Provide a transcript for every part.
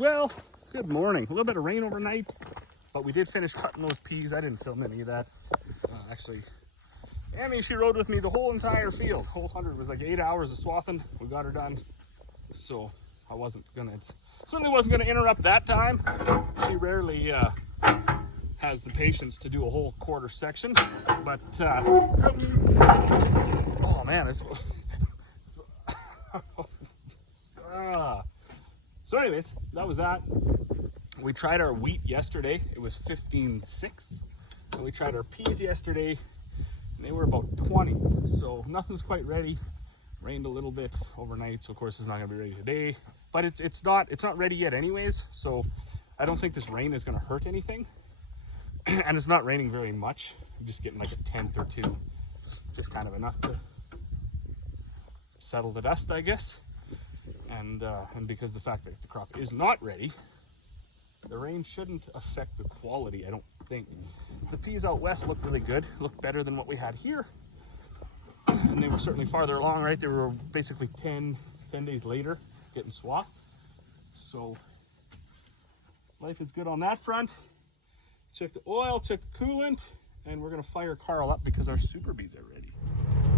well, good morning. A little bit of rain overnight, but we did finish cutting those peas. I didn't film any of that. Actually, Amy, she rode with me the whole entire field. Whole 100 was like 8 hours of swathing. We got her done. So I certainly wasn't gonna interrupt that time. She rarely has the patience to do a whole quarter section, but oh man, so anyways, that was that. We tried our wheat yesterday. It was 15.6. And we tried our peas yesterday, and they were about 20. So nothing's quite ready. Rained a little bit overnight, so of course it's not gonna be ready today. But it's not ready yet anyways. So I don't think this rain is gonna hurt anything. And it's not raining very much. I'm just getting like a tenth or two, just kind of enough to settle the dust, I guess. And because the fact that the crop is not ready, the rain shouldn't affect the quality, I don't think. The peas out west look really good, look better than what we had here. And they were certainly farther along, right? They were basically 10 days later getting swapped. So life is good on that front. Check the oil, check the coolant, and we're gonna fire Carl up because our super bees are ready.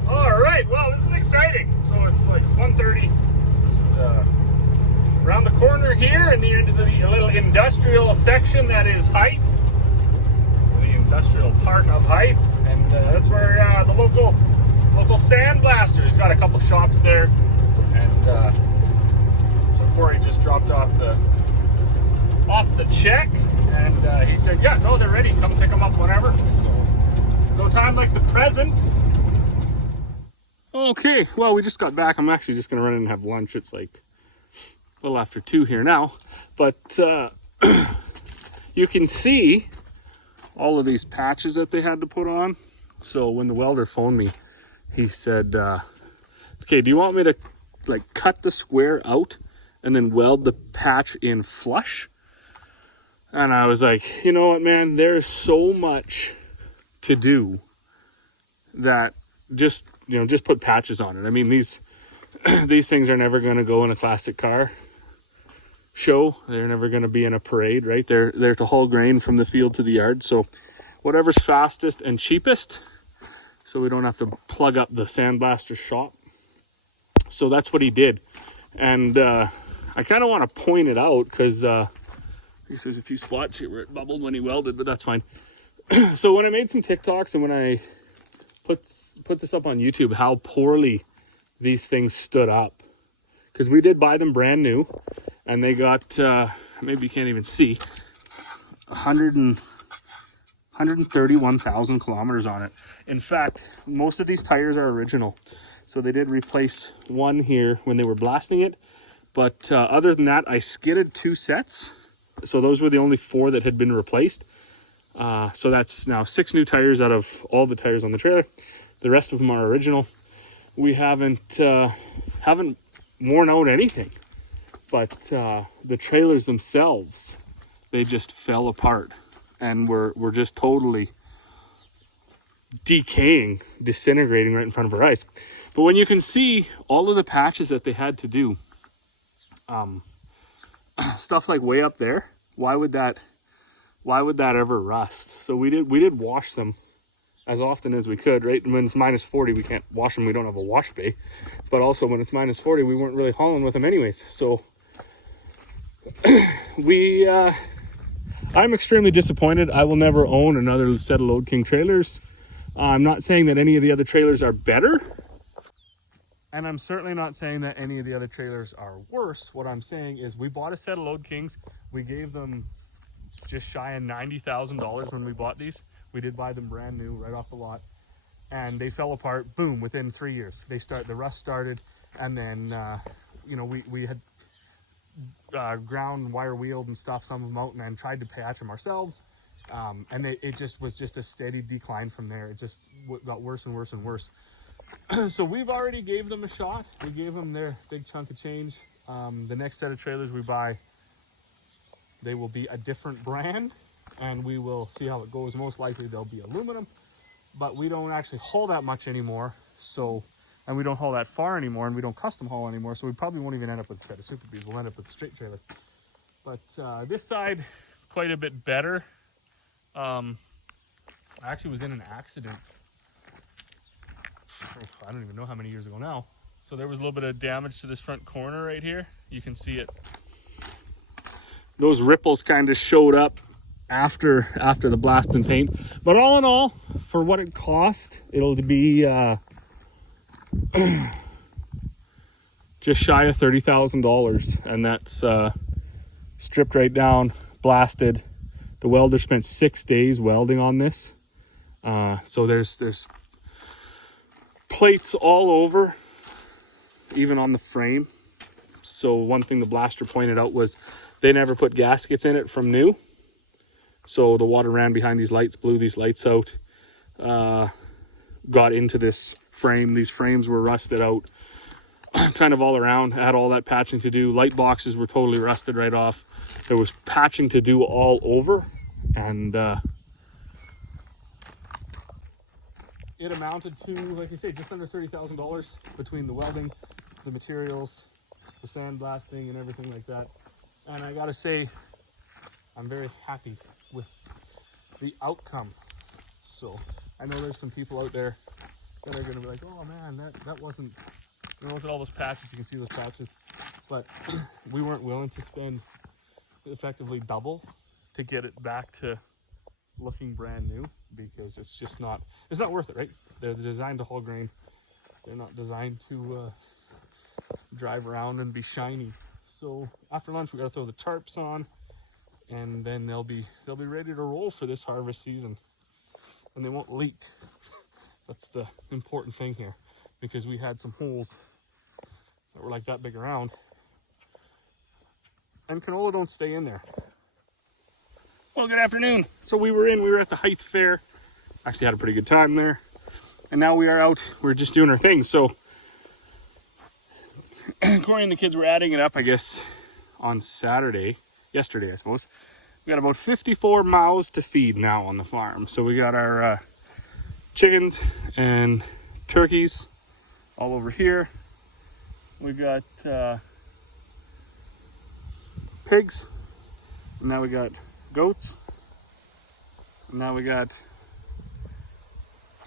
All right, well, this is exciting. So it's 1:30, just around the corner here and near into the little industrial section that is Hythe, the industrial part of Hythe, and that's where the local sandblaster's got a couple shops there, and so Corey just dropped off the check, and he said, yeah, no, they're ready, come pick them up whenever. So no time like the present. Okay, well, we just got back. I'm actually just gonna run in and have lunch. It's like a little after 2 here now, but you can see all of these patches that they had to put on. So when the welder phoned me, he said, okay, do you want me to like cut the square out and then weld the patch in flush? And I was like, you know what, man, there's so much to do that just put patches on it. I mean, these things are never going to go in a classic car show. They're never going to be in a parade, right? They're to haul grain from the field to the yard. So whatever's fastest and cheapest, so we don't have to plug up the sandblaster shop. So that's what he did. And I kind of want to point it out because there's a few spots here where it bubbled when he welded, but that's fine. So when I made some TikToks and when I put this up on YouTube, how poorly these things stood up, because we did buy them brand new, and they got maybe you can't even see 131,000 kilometers on it. In fact, most of these tires are original, so they did replace one here when they were blasting it, but other than that, I skidded 2 sets, so those were the only 4 that had been replaced. So that's now 6 new tires out of all the tires on the trailer. The rest of them are original. We haven't worn out anything, but the trailers themselves, they just fell apart and we're just totally decaying, disintegrating right in front of our eyes. But when you can see all of the patches that they had to do, stuff like way up there, why would that ever rust? So we did wash them as often as we could, right? And when it's minus 40, we can't wash them. We don't have a wash bay. But also when it's minus 40, we weren't really hauling with them anyways. So I'm extremely disappointed. I will never own another set of Load King trailers. I'm not saying that any of the other trailers are better. And I'm certainly not saying that any of the other trailers are worse. What I'm saying is we bought a set of Load Kings. We gave them just shy of $90,000 when we bought these. We did buy them brand new right off the lot, and they fell apart, boom, within 3 years. The rust started, and then we had ground wire wheeled and stuff some of them out, and then tried to patch them ourselves, and it just was just a steady decline from there. It just got worse and worse and worse. So we've already gave them a shot. We gave them their big chunk of change. The next set of trailers we buy, they will be a different brand, and we will see how it goes. Most likely they'll be aluminum, but we don't actually haul that much anymore. So, and we don't haul that far anymore, and we don't custom haul anymore. So we probably won't even end up with a set of Super Bees. We'll end up with a straight trailer. But this side, quite a bit better. I actually was in an accident. I don't even know how many years ago now. So there was a little bit of damage to this front corner right here. You can see it. Those ripples kind of showed up after the blast and paint. But all in all, for what it cost, it'll be just shy of $30,000, and that's stripped right down, blasted. The welder spent 6 days welding on this. So there's plates all over, even on the frame. So one thing the blaster pointed out was they never put gaskets in it from new. So the water ran behind these lights, blew these lights out, got into this frame. These frames were rusted out kind of all around, had all that patching to do. Light boxes were totally rusted right off. There was patching to do all over, and it amounted to, like I say, just under $30,000 between the welding, the materials, the sandblasting, and everything like that. And I gotta say, I'm very happy with the outcome. So I know there's some people out there that are gonna be like, oh man, that wasn't, you know, look at all those patches, you can see those patches. But we weren't willing to spend effectively double to get it back to looking brand new, because it's just not, it's not worth it, right? They're designed to haul grain. They're not designed to drive around and be shiny. So after lunch we gotta throw the tarps on, and then they'll be ready to roll for this harvest season, and they won't leak. That's the important thing here, because we had some holes that were like that big around, and canola don't stay in there. Well, good afternoon. So we were at the Hythe Fair. Actually had a pretty good time there. And now we are out, we're just doing our thing. So Corey and the kids were adding it up, I guess, on yesterday, I suppose. We got about 54 mouths to feed now on the farm. So we got our chickens and turkeys all over here. We got pigs. And now we got goats. And now we got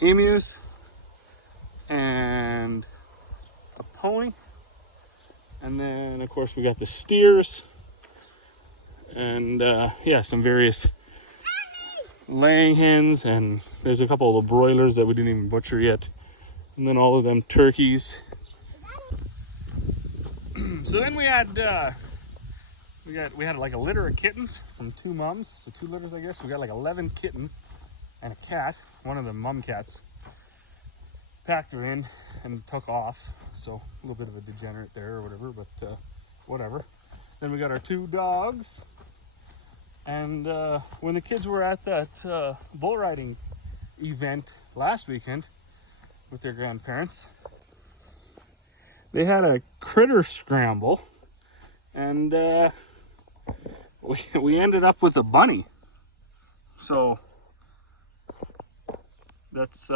emus and a pony. And then of course we got the steers, and yeah, some various laying hens, and there's a couple of the broilers that we didn't even butcher yet, and then all of them turkeys. So then we had like a litter of kittens from 2 mums, so 2 litters I guess. We got like 11 kittens and a cat. One of the mum cats packed her in and took off, so a little bit of a degenerate there or whatever, but whatever. Then we got our 2 dogs, and when the kids were at that bull riding event last weekend with their grandparents, they had a critter scramble, and we ended up with a bunny. So that's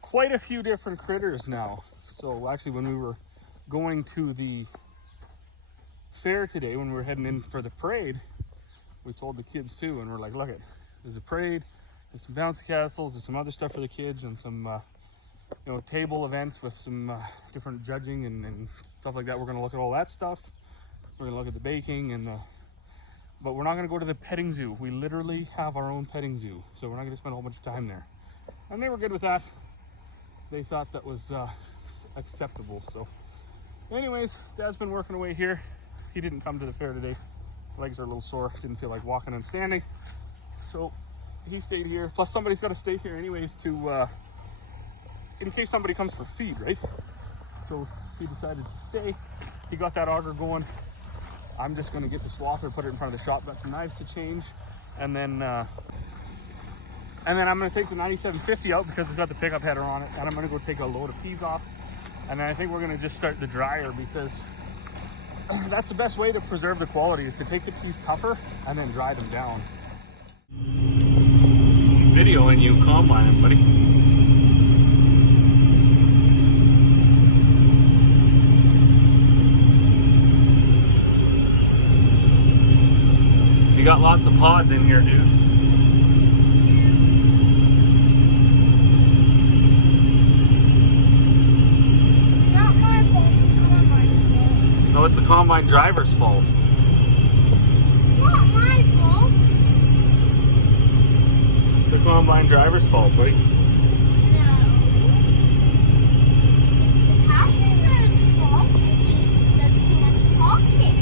quite a few different critters now. So actually, when we were going to the fair today, when we were heading in for the parade, we told the kids too, and we're like, look, there's a parade, there's some bounce castles, there's some other stuff for the kids, and some you know, table events with some different judging and stuff like that. We're gonna look at all that stuff. We're gonna look at the baking and but we're not gonna go to the petting zoo. We literally have our own petting zoo, so we're not gonna spend a whole bunch of time there. And they were good with that. They thought that was acceptable. So anyways, Dad's been working away here. He didn't come to the fair today. Legs are a little sore. Didn't feel like walking and standing. So he stayed here. Plus somebody's got to stay here anyways to, in case somebody comes for feed, right? So he decided to stay. He got that auger going. I'm just going to get the swather, put it in front of the shop. Got some knives to change. And then I'm going to take the 9750 out because it's got the pickup header on it. And I'm going to go take a load of peas off. And then I think we're going to just start the dryer, because that's the best way to preserve the quality, is to take the peas tougher and then dry them down. Videoing you combining, buddy. got lots of pods in here, dude. It's not my fault. It's Combine's fault. No, it's the combine driver's fault. It's not my fault. It's the combine driver's fault, buddy. No. It's the passenger's fault because he does too much talking.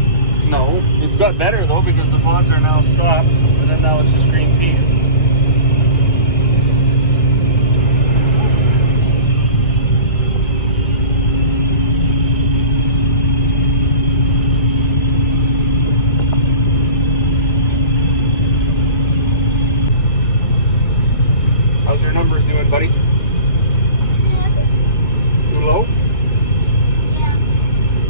No, it's got better though because the pods are now stopped, and then now it's just green peas. How's your numbers doing, buddy? Good. Too low? Yeah.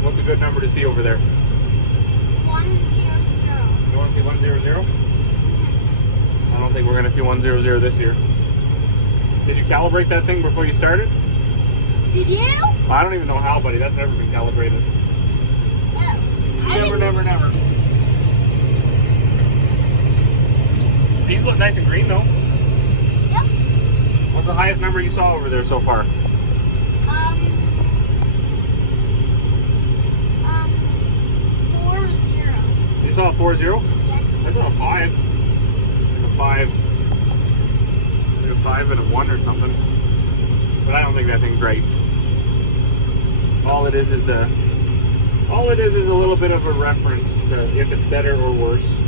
What's a good number to see over there? 100. You want to see 100? I don't think we're going to see 100 this year. Did you calibrate that thing before you started? Did you? I don't even know how, buddy. That's never been calibrated. No. Never. These look nice and green, though. Yep. What's the highest number you saw over there so far? 40. You saw a 40? Yeah. That's not a 5. Like a 5. Like a 5 and a 1 or something. But I don't think that thing's right. All it is a little bit of a reference to if it's better or worse.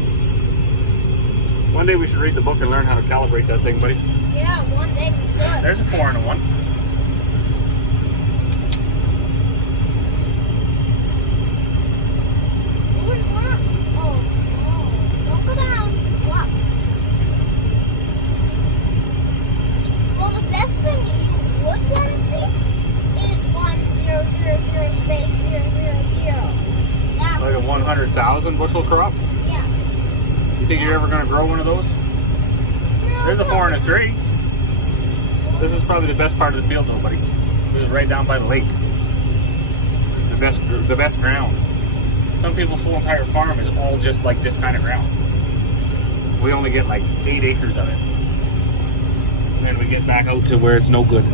One day we should read the book and learn how to calibrate that thing, buddy. Yeah, one day we should. There's a 4 and a 1. Don't go down. Go up. Well, the best thing you would want to see is 1000 space 000. That Like a would be 100,000 bushel crop. Yeah. You think you're ever going to grow one of those? No, There's a no, 4 and a no. 3. This is probably the best part of the field, though, buddy. This is right down by the lake. This is the best ground. Some people's whole entire farm is all just like this kind of ground. We only get like 8 acres of it. And then we get back out to where it's no good.